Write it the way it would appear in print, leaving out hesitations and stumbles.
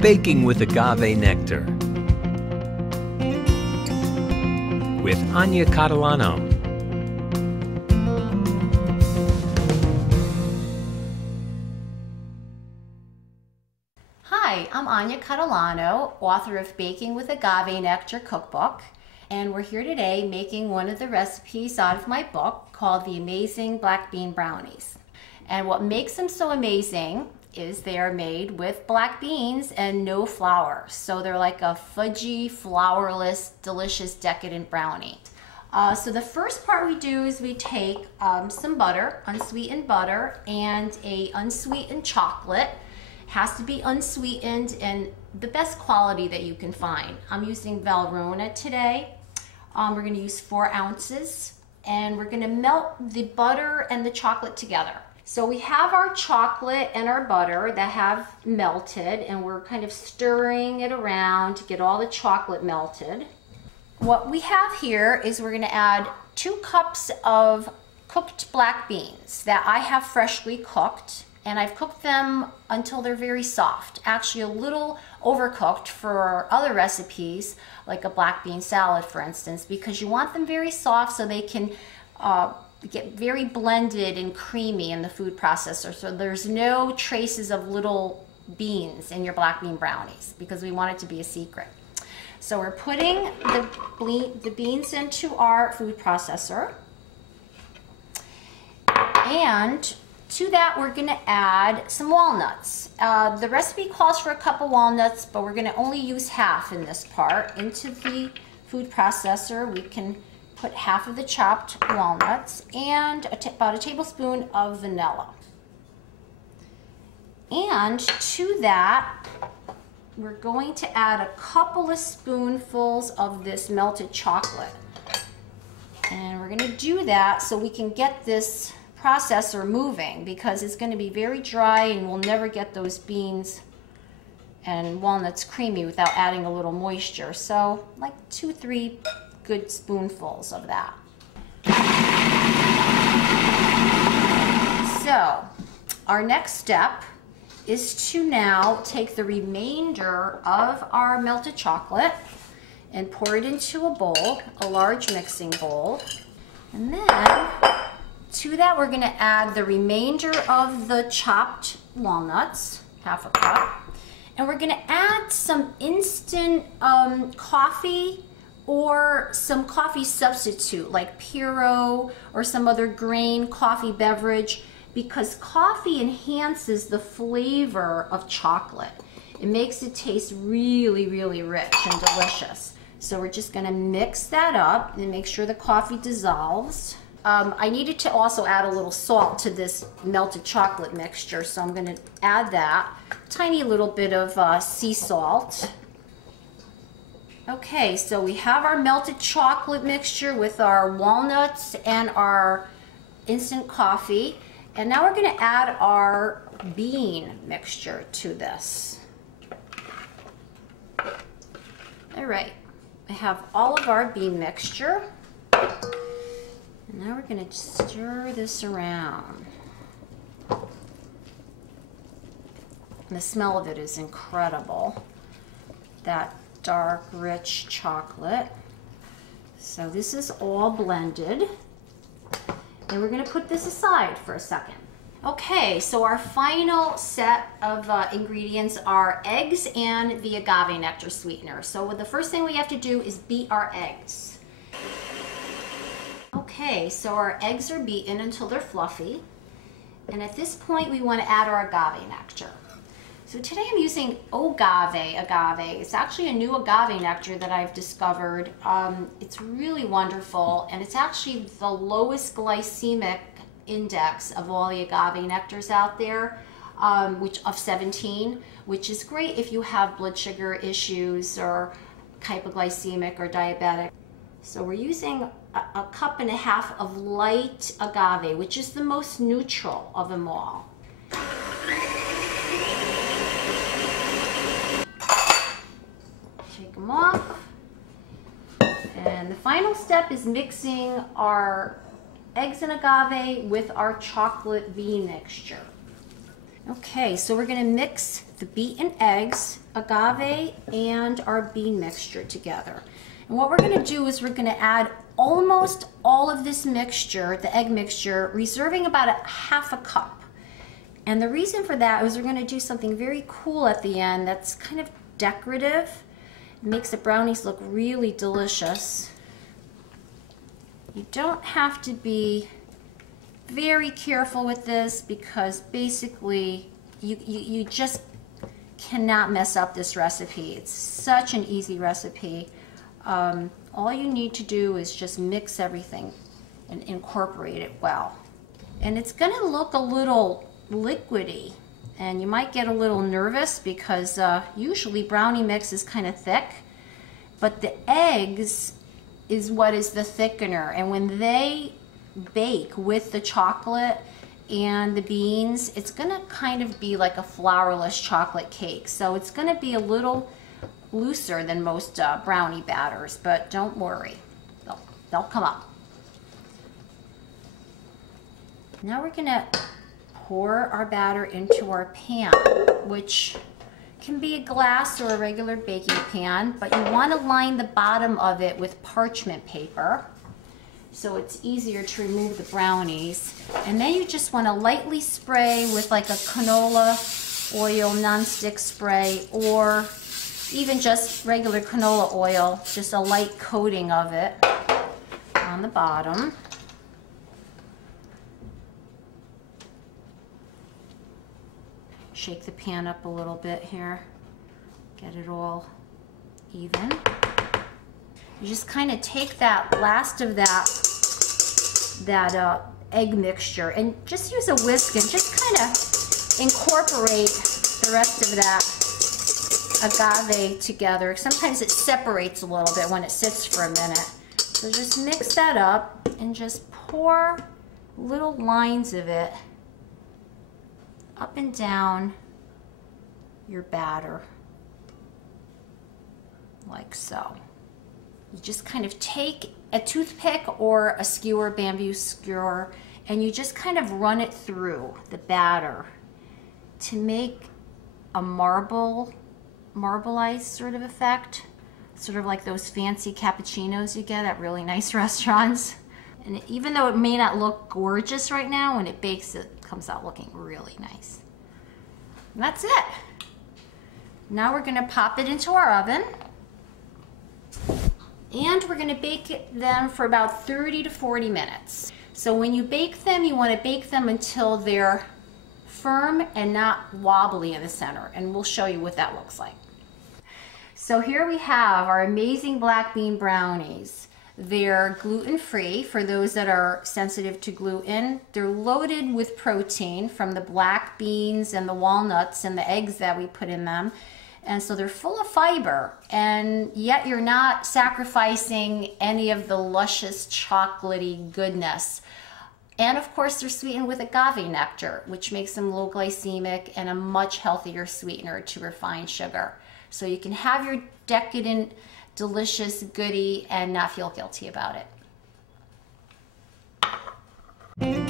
Baking with Agave Nectar with Ania Catalano. Hi, I'm Ania Catalano, author of Baking with Agave Nectar cookbook, and we're here today making one of the recipes out of my book called the Amazing Black Bean Brownies. And what makes them so amazing is they are made with black beans and no flour. So they're like a fudgy, flourless, delicious, decadent brownie. So the first part we do is we take some butter, unsweetened butter, and a unsweetened chocolate. Has to be unsweetened and the best quality that you can find. I'm using Valrhona today. We're going to use 4 ounces, and we're going to melt the butter and the chocolate together. So we have our chocolate and our butter that have melted, and we're kind of stirring it around to get all the chocolate melted. What we have here is we're going to add 2 cups of cooked black beans that I have freshly cooked, and I've cooked them until they're very soft. Actually a little overcooked for other recipes, like a black bean salad, for instance, because you want them very soft so they can get very blended and creamy in the food processor. So there's no traces of little beans in your black bean brownies because we want it to be a secret. So we're putting the beans into our food processor, and to that we're going to add some walnuts. The recipe calls for a cup of walnuts, but we're going to only use half in this part. Into the food processor we can put half of the chopped walnuts and about a tablespoon of vanilla. And to that we're going to add a couple of spoonfuls of this melted chocolate. And we're going to do that so we can get this processor moving, because it's going to be very dry and we'll never get those beans and walnuts creamy without adding a little moisture. So like 2-3 good spoonfuls of that. So our next step is to now take the remainder of our melted chocolate and pour it into a bowl, a large mixing bowl. And then to that we're going to add the remainder of the chopped walnuts, half a cup. And we're going to add some instant coffee or some coffee substitute like Puro or some other grain coffee beverage, because coffee enhances the flavor of chocolate. It makes it taste really, really rich and delicious. So we're just going to mix that up and make sure the coffee dissolves. I needed to also add a little salt to this melted chocolate mixture, so I'm going to add that. Tiny little bit of sea salt. Okay, so we have our melted chocolate mixture with our walnuts and our instant coffee. And now we're going to add our bean mixture to this. All right, I have all of our bean mixture. And now we're going to stir this around. And the smell of it is incredible. That dark, rich chocolate. So this is all blended. And we're going to put this aside for a second. Okay, so our final set of ingredients are eggs and the agave nectar sweetener. So the first thing we have to do is beat our eggs. Okay, so our eggs are beaten until they're fluffy. And at this point we want to add our agave nectar. So today I'm using agave. It's actually a new agave nectar that I've discovered. It's really wonderful, and it's actually the lowest glycemic index of all the agave nectars out there, of 17, which is great if you have blood sugar issues or hypoglycemic or diabetic. So we're using a cup and a half of light agave, which is the most neutral of them all. Take them off. And the final step is mixing our eggs and agave with our chocolate bean mixture. Okay, so we're gonna mix the beaten eggs, agave, and our bean mixture together. And what we're gonna do is we're gonna add almost all of this mixture, the egg mixture, reserving about a half a cup. And the reason for that is we're gonna do something very cool at the end that's kind of decorative. It makes the brownies look really delicious. You don't have to be very careful with this because basically you just cannot mess up this recipe. It's such an easy recipe. All you need to do is just mix everything and incorporate it well. And it's gonna look a little liquidy, and you might get a little nervous because usually brownie mix is kind of thick, but the eggs is what is the thickener, and when they bake with the chocolate and the beans, it's gonna kind of be like a flourless chocolate cake. So it's gonna be a little looser than most brownie batters, but don't worry, they'll come up. Now we're gonna pour our batter into our pan, which can be a glass or a regular baking pan, but you want to line the bottom of it with parchment paper so it's easier to remove the brownies. And then you just want to lightly spray with like a canola oil non-stick spray, or even just regular canola oil, just a light coating of it on the bottom. Shake the pan up a little bit here, get it all even. You just kind of take that last of that egg mixture and just use a whisk and just kind of incorporate the rest of that agave together. Sometimes it separates a little bit when it sits for a minute. So just mix that up and just pour little lines of it up and down your batter, like so. You just kind of take a toothpick or a skewer, bamboo skewer, and you just kind of run it through the batter to make a marbleized sort of effect, sort of like those fancy cappuccinos you get at really nice restaurants. And even though it may not look gorgeous right now, when it bakes, it comes out looking really nice. And that's it. Now we're gonna pop it into our oven. And we're gonna bake them for about 30 to 40 minutes. So when you bake them, you wanna bake them until they're firm and not wobbly in the center. And we'll show you what that looks like. So here we have our amazing black bean brownies. They're gluten-free for those that are sensitive to gluten. They're loaded with protein from the black beans and the walnuts and the eggs that we put in them. And so they're full of fiber, and yet you're not sacrificing any of the luscious chocolatey goodness. And of course they're sweetened with agave nectar, which makes them low glycemic and a much healthier sweetener to refined sugar. So you can have your decadent, delicious goodie and not feel guilty about it.